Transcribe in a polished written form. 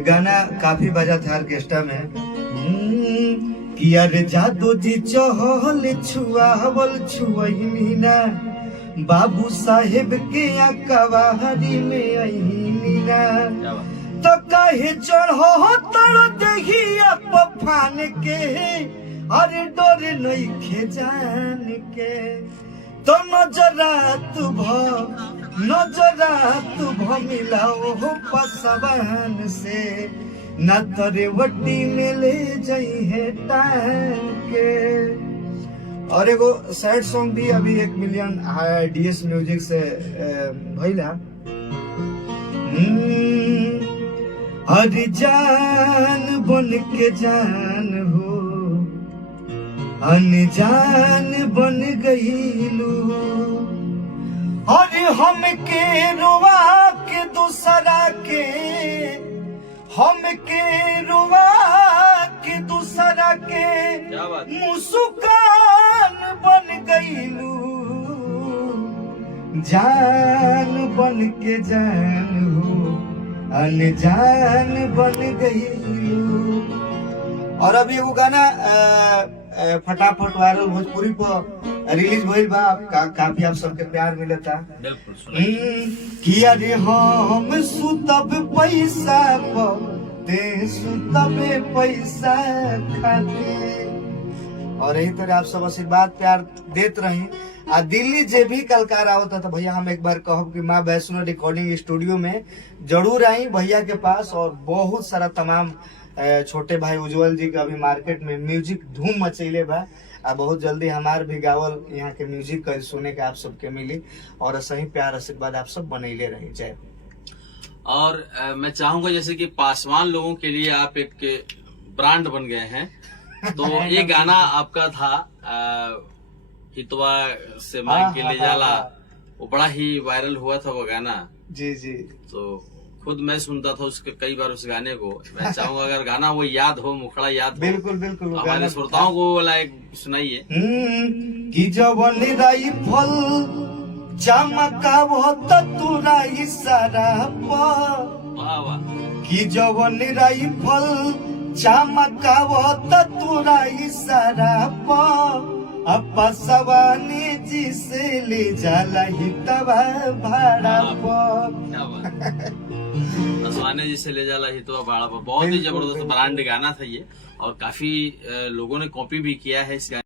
गाना काफी बजा था ऑर्केस्ट्रा में। किया रे जादू जी चहल छुआवल छुअनी ना, बाबू साहेब के कवाहरी में अहिनी ना, तो कहे चढ़ो तड़ दहिया पफान के, अरे डोर नहीं खे जान के, तो नजरात मिलाओ पसवान से, न तरे वड्डी में ले जाई है टांके। और एगो सैड सॉन्ग भी अभी 1 मिलियन डीएस म्यूजिक से भइला। अरे जान बन के जान हो, अनजान बन गईलू, अरे हम के रुआ के दूसरा के, हम के रुआ के दूसरा के मुस्कान बन गईलू, जान बन के जान हो, अनजान बन गईलू। और अभी एगो गाना फटाफट वायरल भोजपुरी पर रिलीज भइल बा, काफी आप सबके प्यार मिलता। किया रे हम सुतब पैसा पे सुतब पैसा खाते, और यही तरह आप सब आशीर्वाद प्यार देत रही। आ दिल्ली जे भी कलकार आवता था भैया, हम एक बार कहब कि माँ वैष्णो रिकॉर्डिंग स्टूडियो में जरूर आई भैया के पास। और बहुत सारा तमाम छोटे भाई उज्जवल जी का अभी मार्केट में म्यूजिक धूम मचैले बा, बहुत जल्दी हमार भी गावल यहाँ के म्यूजिक का सुने के आप सबके मिली, और सही प्यार आशीर्वाद आप सब बनैले रही। जय। और मैं चाहूंगा जैसे कि पासवान लोगों के लिए आप एक ब्रांड बन गए हैं, तो ये गाना आपका था हितवा से मांग के ले जाला, वो बड़ा ही वायरल हुआ था वो गाना। जी जी। तो खुद मैं सुनता था उसके कई बार उस गाने को। मैं चाहूंगा अगर गाना वो याद हो, मुखड़ा याद हो, बिल्कुल बिल्कुल हमारे श्रोताओं को वाला एक सुनाइए। कि जवन राइफल चमकावो तुरा इशारा पर, कि जवन राइफल चमकावो तुरा इशारा पर, अपसवानी जी से ले जाला हितवा भाड़ा पर। असवाने जी से ले जाला हितवा भाड़ा पर, बहुत ही जबरदस्त ब्रांड गाना था ये, और काफी लोगों ने कॉपी भी किया है इस गाने।